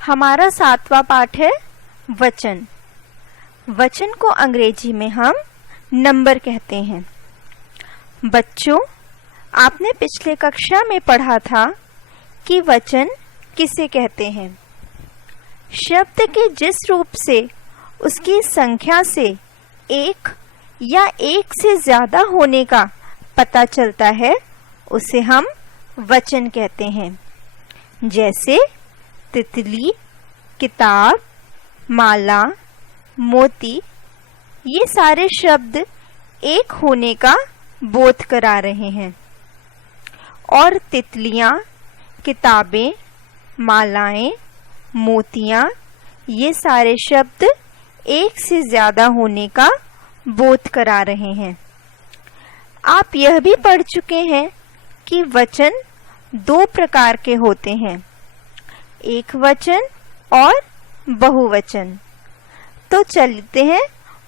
हमारा 7वां पाठ है वचन। वचन को अंग्रेजी में हम नंबर कहते हैं। बच्चों, आपने पिछले कक्षा में पढ़ा था कि वचन किसे कहते हैं। शब्द के जिस रूप से उसकी संख्या से एक या एक से ज्यादा होने का पता चलता है उसे हम वचन कहते हैं। जैसे तितली, किताब, माला, मोती, ये सारे शब्द एक होने का बोध करा रहे हैं। और तितलियां, किताबें, मालाएं, मोतियां, ये सारे शब्द एक से ज्यादा होने का बोध करा रहे हैं। आप यह भी पढ़ चुके हैं कि वचन 2 प्रकार के होते हैं, एक वचन और बहुवचन। तो चलते हैं,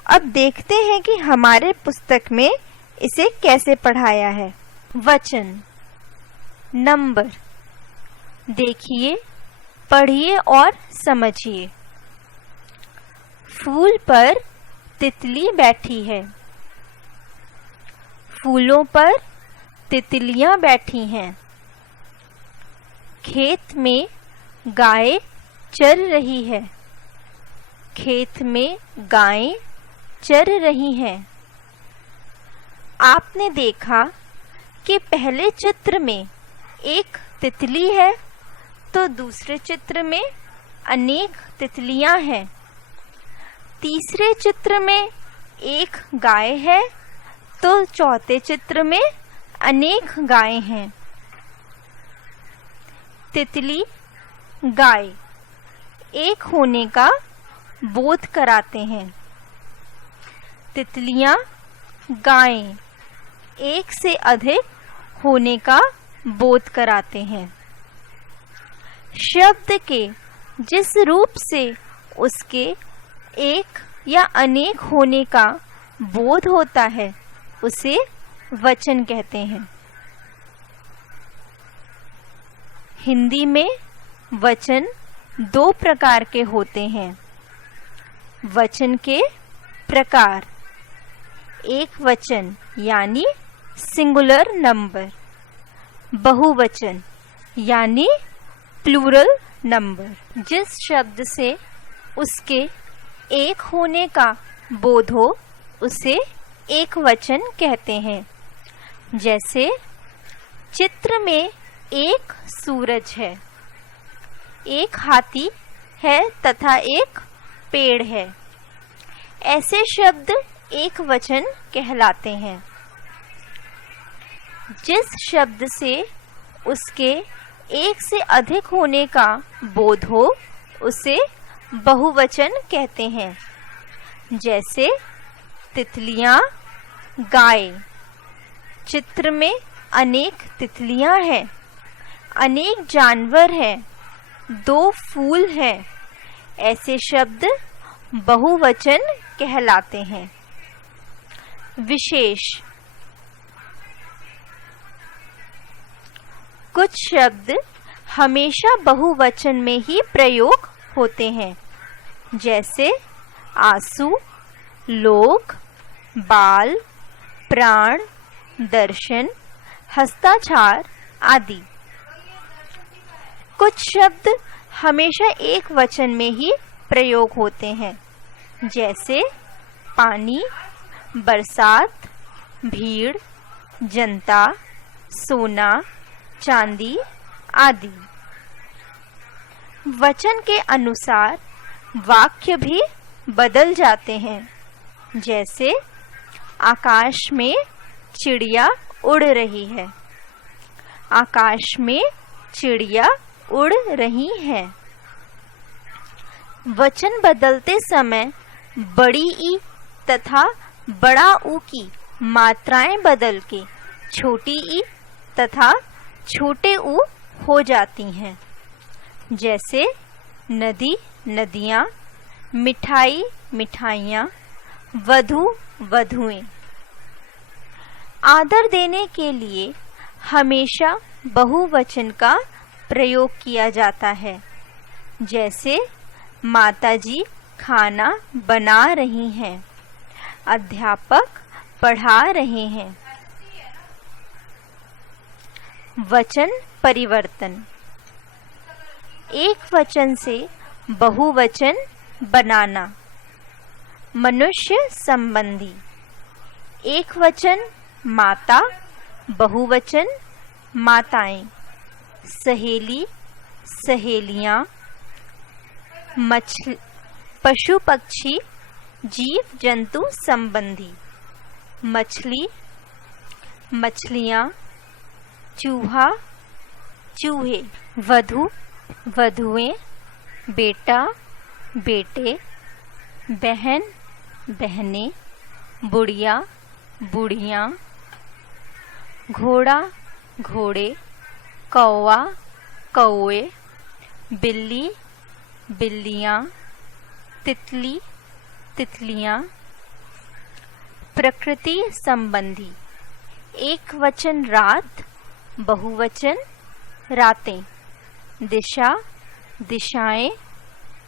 अब देखते हैं कि हमारे पुस्तक में इसे कैसे पढ़ाया है। वचन, नंबर। देखिए, पढ़िए और समझिए। फूल पर तितली बैठी है। फूलों पर तितलियां बैठी हैं। खेत में गाय चर रही है। खेत में गायें चर रही हैं। आपने देखा कि पहले चित्र में एक तितली है तो दूसरे चित्र में अनेक तितलियां हैं। तीसरे चित्र में एक गाय है तो चौथे चित्र में अनेक गायें हैं। तितली, गाय एक होने का बोध कराते हैं। तितलियां, गायें एक से अधिक होने का बोध कराते हैं। शब्द के जिस रूप से उसके एक या अनेक होने का बोध होता है उसे वचन कहते हैं। हिंदी में वचन 2 प्रकार के होते हैं। वचन के प्रकार, एक वचन यानी सिंगुलर नंबर, बहुवचन यानी प्लूरल नंबर। जिस शब्द से उसके एक होने का बोध हो उसे एक वचन कहते हैं। जैसे चित्र में एक सूरज है, एक हाथी है तथा एक पेड़ है। ऐसे शब्द एक वचन कहलाते हैं। जिस शब्द से उसके एक से अधिक होने का बोध हो उसे बहुवचन कहते हैं। जैसे तितलियां, गाय। चित्र में अनेक तितलियां हैं, अनेक जानवर हैं, 2 फूल हैं। ऐसे शब्द बहुवचन कहलाते हैं। विशेष, कुछ शब्द हमेशा बहुवचन में ही प्रयोग होते हैं। जैसे आंसू, लोग, बाल, प्राण, दर्शन, हस्ताक्षर आदि। कुछ शब्द हमेशा एक वचन में ही प्रयोग होते हैं। जैसे पानी, बरसात, भीड़, जनता, सोना, चांदी आदि। वचन के अनुसार वाक्य भी बदल जाते हैं। जैसे आकाश में चिड़िया उड़ रही है। आकाश में चिड़िया उड़ रही हैं। वचन बदलते समय बड़ी ई तथा बड़ा ऊ की मात्राएं बदल के छोटी ई तथा छोटे ऊ हो जाती हैं। जैसे नदी, नदियां, मिठाई, मिठाइयां, वधू, वधुएं। आदर देने के लिए हमेशा बहुवचन का प्रयोग किया जाता है। जैसे माताजी खाना बना रही हैं, अध्यापक पढ़ा रहे हैं। वचन परिवर्तन। एक वचन से बहुवचन बनाना। मनुष्य संबंधी। एक वचन माता, बहुवचन माताएं। सहेली, सहेलियां। पशु पक्षी, जीव जंतु संबंधी। मछली, मछलियां। चूहा, चूहे। वधू, वधुएं। बेटा, बेटे। बहन, बहनें। बुढ़िया, बुढ़ियां। घोड़ा, घोड़े। कौवा, कौवे। बिल्ली, बिल्लियां। तितली, तितलियां। प्रकृति संबंधी। एक वचन रात, बहुवचन रातें। दिशा, दिशाएं।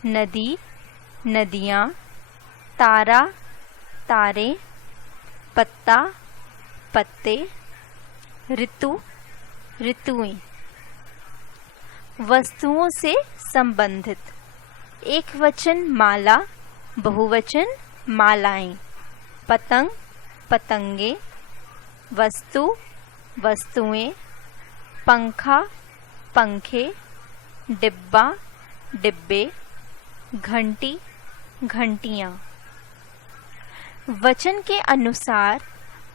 नदी, नदियां। तारा, तारे। पत्ता, पत्ते। ऋतु, ऋतुएं। वस्तुओं से संबंधित। एक वचन माला, बहुवचन मालाएं। पतंग, पतंगे। वस्तु, वस्तुएं। पंखा, पंखे। डिब्बा, डिब्बे। घंटी, घंटियां। वचन के अनुसार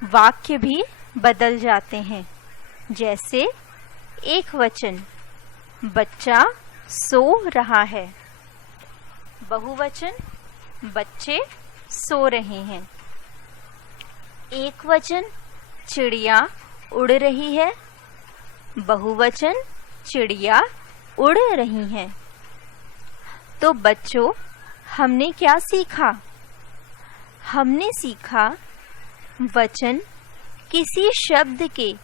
वाक्य भी बदल जाते हैं। जैसे एक वचन बच्चा सो रहा है, बहुवचन बच्चे सो रहे हैं। एक वचन चिड़िया उड़ रही है, बहुवचन चिड़िया उड़ रही हैं। तो बच्चों, हमने क्या सीखा? हमने सीखा वचन किसी शब्द के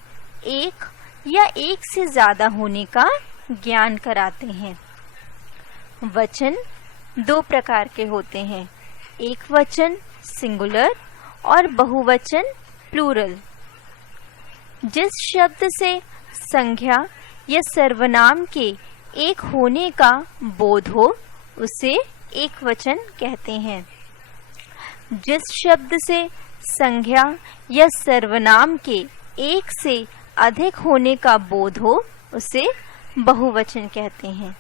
एक या एक से ज्यादा होने का ज्ञान कराते हैं। वचन दो प्रकार के होते हैं, एक वचन सिंगुलर और बहुवचन प्लूरल। जिस शब्द से संज्ञा या सर्वनाम के एक होने का बोध हो उसे एक वचन कहते हैं। जिस शब्द से संज्ञा या सर्वनाम के एक से अधिक होने का बोध हो उसे बहुवचन कहते हैं।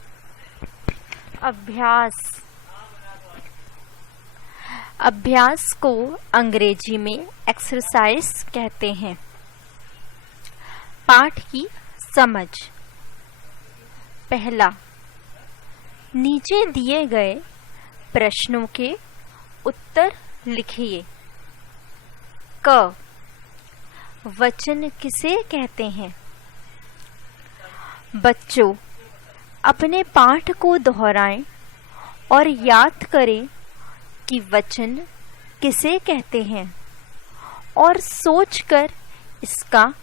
अभ्यास। अभ्यास को अंग्रेजी में एक्सरसाइज कहते हैं। पाठ की समझ। पहला, नीचे दिए गए प्रश्नों के उत्तर लिखिए। क, वचन किसे कहते हैं? बच्चों, अपने पाठ को दोहराएं और याद करें कि वचन किसे कहते हैं और सोचकर इसका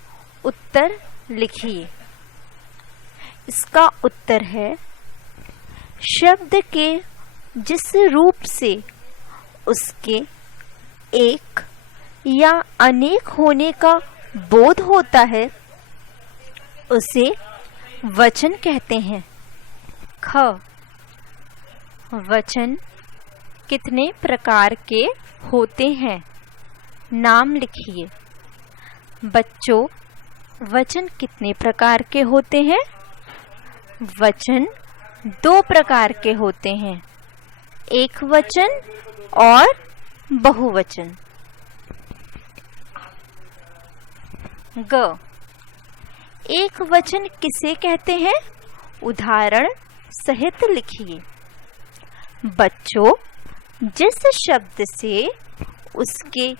उत्तर लिखिए। इसका उत्तर है, शब्द के जिस रूप से उसके एक या अनेक होने का बोध होता है उसे वचन कहते हैं। ख, वचन कितने प्रकार के होते हैं? नाम लिखिए। बच्चों, वचन कितने प्रकार के होते हैं? वचन दो प्रकार के होते हैं, एक वचन और बहुवचन। ग, एक वचन किसे कहते हैं? उदाहरण सहित लिखिए। बच्चों, जिस शब्द से उसके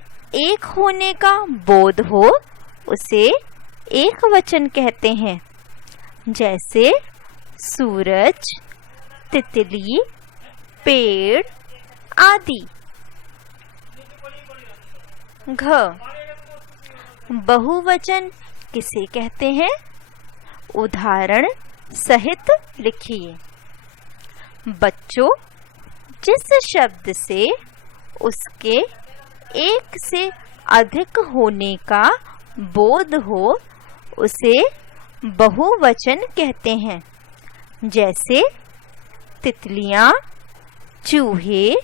एक होने का बोध हो उसे एक वचन कहते हैं। जैसे सूरज, तितली, पेड़ आदि। घ, बहुवचन किसे कहते हैं? उदाहरण सहित लिखिए। बच्चों, जिस शब्द से उसके एक से अधिक होने का बोध हो उसे बहुवचन कहते हैं। जैसे तितलियां, चूहे,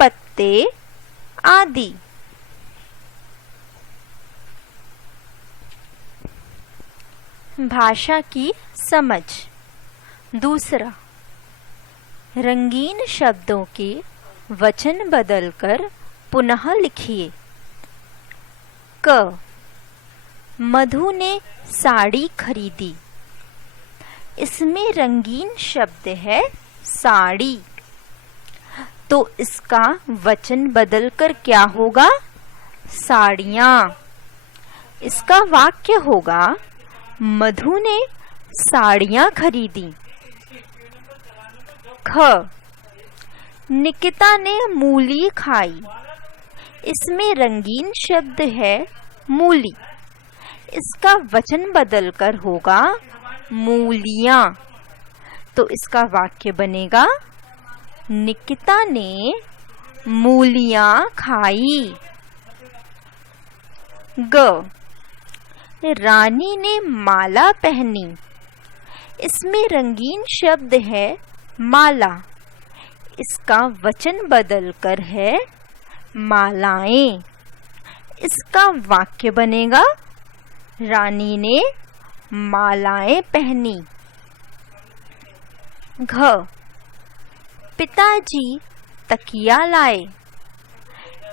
पत्ते आदि। भाषा की समझ। दूसरा, रंगीन शब्दों के वचन बदलकर पुनः लिखिए। क, मधु ने साड़ी खरीदी। इसमें रंगीन शब्द है साड़ी, तो इसका वचन बदलकर क्या होगा? साड़ियाँ। इसका वाक्य होगा मधु ने साड़ियाँ खरीदी। ख, निकिता ने मूली खाई। इसमें रंगीन शब्द है मूली, इसका वचन बदलकर होगा मूलियाँ, तो इसका वाक्य बनेगा निकिता ने मूलियाँ खाई। ग, रानी ने माला पहनी। इसमें रंगीन शब्द है माला, इसका वचन बदलकर है मालाएं, इसका वाक्य बनेगा रानी ने मालाएं पहनी। घ, पिताजी तकिया लाए।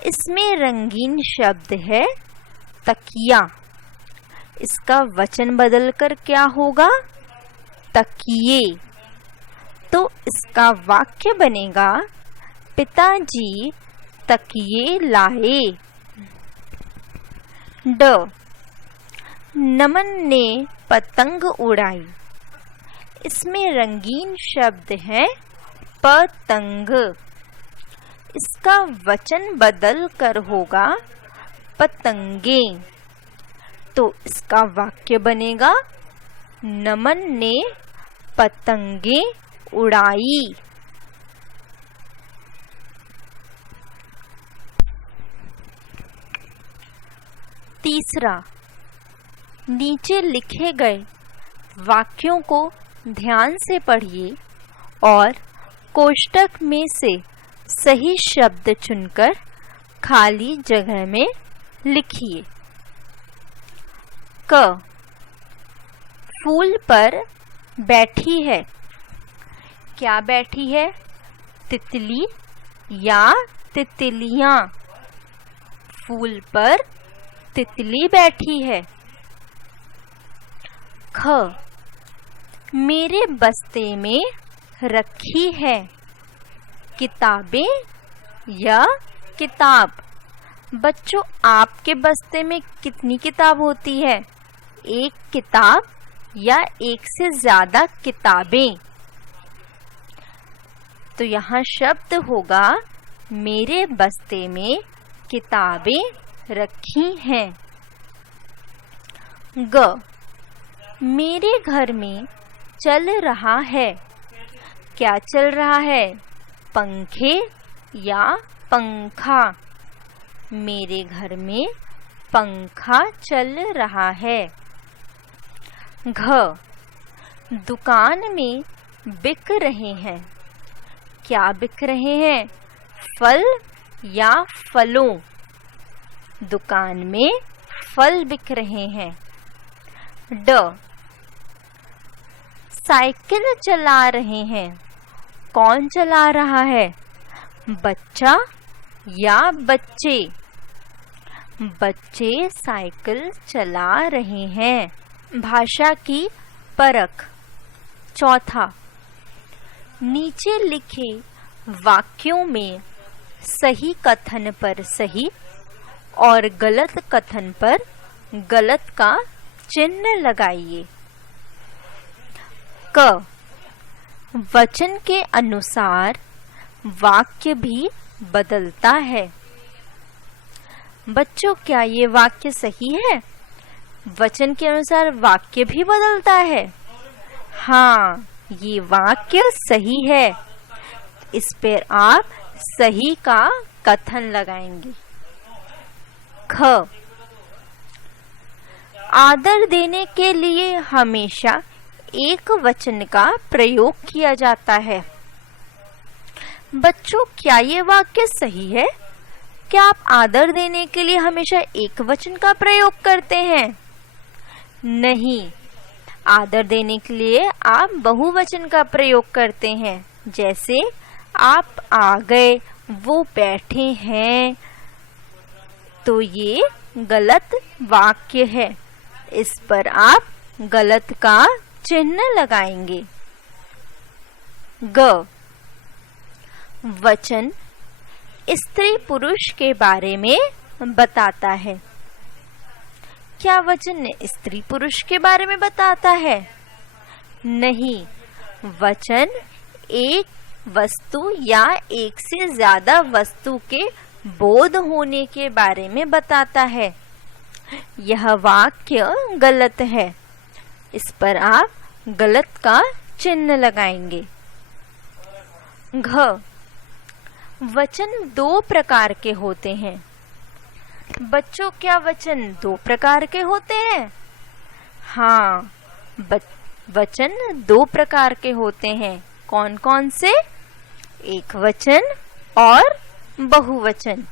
इसमें रंगीन शब्द है तकिया, इसका वचन बदलकर क्या होगा? तकिए, तो इसका वाक्य बनेगा पिताजी तकिए लाए। ड, नमन ने पतंग उड़ाई। इसमें रंगीन शब्द है पतंग, इसका वचन बदल कर होगा पतंगे, तो इसका वाक्य बनेगा नमन ने पतंगे उड़ाई। तीसरा, नीचे लिखे गए वाक्यों को ध्यान से पढ़िए और कोष्टक में से सही शब्द चुनकर खाली जगह में लिखिए। क, फूल पर बैठी है। क्या बैठी है? तितली या तितलियां? फूल पर तितली बैठी है। ख, मेरे बस्ते में रखी है। किताबें या किताब? बच्चों, आपके बस्ते में कितनी किताब होती है? एक किताब या एक से ज्यादा किताबें? तो यहाँ शब्द होगा मेरे बस्ते में किताबें रखी हैं। ग, मेरे घर में चल रहा है। क्या चल रहा है? पंखे या पंखा? मेरे घर में पंखा चल रहा है। घ, दुकान में बिक रहे हैं। क्या बिक रहे हैं? फल या फलों? दुकान में फल बिक रहे हैं। ड, साइकिल चला रहे हैं। कौन चला रहा है? बच्चा या बच्चे? बच्चे साइकिल चला रहे हैं। भाषा की परख। चौथा, नीचे लिखे वाक्यों में सही कथन पर सही और गलत कथन पर गलत का चिन्ह लगाइए। क, वचन के अनुसार वाक्य भी बदलता है। बच्चों, क्या ये वाक्य सही है? वचन के अनुसार वाक्य भी बदलता है। हाँ, ये वाक्य सही है। इस पर आप सही का कथन लगाएंगे। ख, आदर देने के लिए हमेशा एक वचन का प्रयोग किया जाता है। बच्चों, क्या ये वाक्य सही है? क्या आप आदर देने के लिए हमेशा एक वचन का प्रयोग करते हैं? नहीं, आदर देने के लिए आप बहुवचन का प्रयोग करते हैं। जैसे आप आ गए, वो बैठे हैं, तो ये गलत वाक्य है। इस पर आप गलत का चिन्ह लगाएंगे। ग, वचन स्त्री पुरुष के बारे में बताता है। क्या वचन स्त्री पुरुष के बारे में बताता है? नहीं, वचन एक वस्तु या एक से ज्यादा वस्तु के बोध होने के बारे में बताता है। यह वाक्य गलत है। इस पर आप गलत का चिन्ह लगाएंगे। घ, वचन दो प्रकार के होते हैं। बच्चों, क्या वचन दो प्रकार के होते हैं? हाँ, वचन दो प्रकार के होते हैं। कौन कौन से? एक वचन और बहुवचन।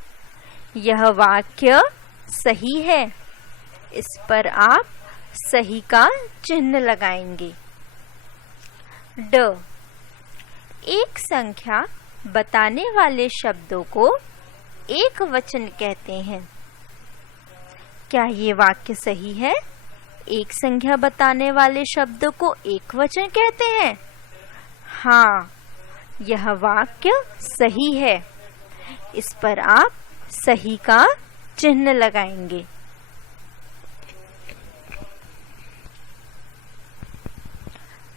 यह वाक्य सही है। इस पर आप सही का चिन्ह लगाएंगे। ड, एक संख्या बताने वाले शब्दों को एक वचन कहते हैं। क्या ये वाक्य सही है? एक संख्या बताने वाले शब्द को एक वचन कहते हैं। हाँ, यह वाक्य सही है। इस पर आप सही का चिन्ह लगाएंगे।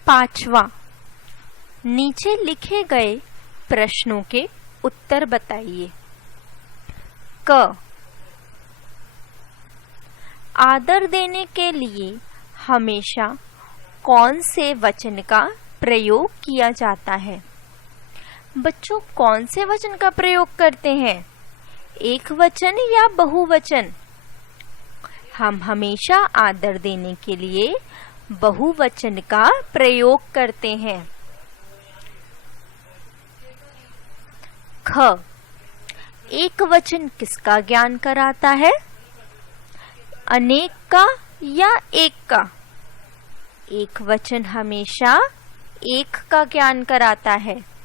पांचवा, नीचे लिखे गए प्रश्नों के उत्तर बताइए। क, आदर देने के लिए हमेशा कौन से वचन का प्रयोग किया जाता है? बच्चों, कौन से वचन का प्रयोग करते हैं? एक वचन या बहुवचन? हम हमेशा आदर देने के लिए बहुवचन का प्रयोग करते हैं। ख, एक वचन किसका ज्ञान कराता है? अनेक का या एक का? एक वचन हमेशा एक का ज्ञान कराता है।